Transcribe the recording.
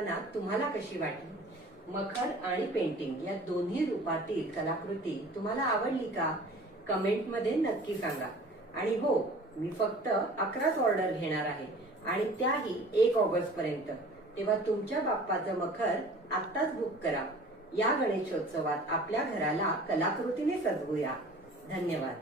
कल्पना तुम्हाला कशी वाटली? मखर आणि पेंटिंग या दोन्ही रूपातील कलाकृती तुम्हाला आवडली का? कमेंटमध्ये नक्की सांगा. आणि हो, मी फक्त 11च ऑर्डर घेणार आहे आणि त्याही 1 ऑगस्ट पर्यंत. तेव्हा तुमच्या बाप्पाचं मखर आत्ताच बुक करा. या गणेशोत्सवात आपल्या घराला कलाकृतीने सजवूया. धन्यवाद.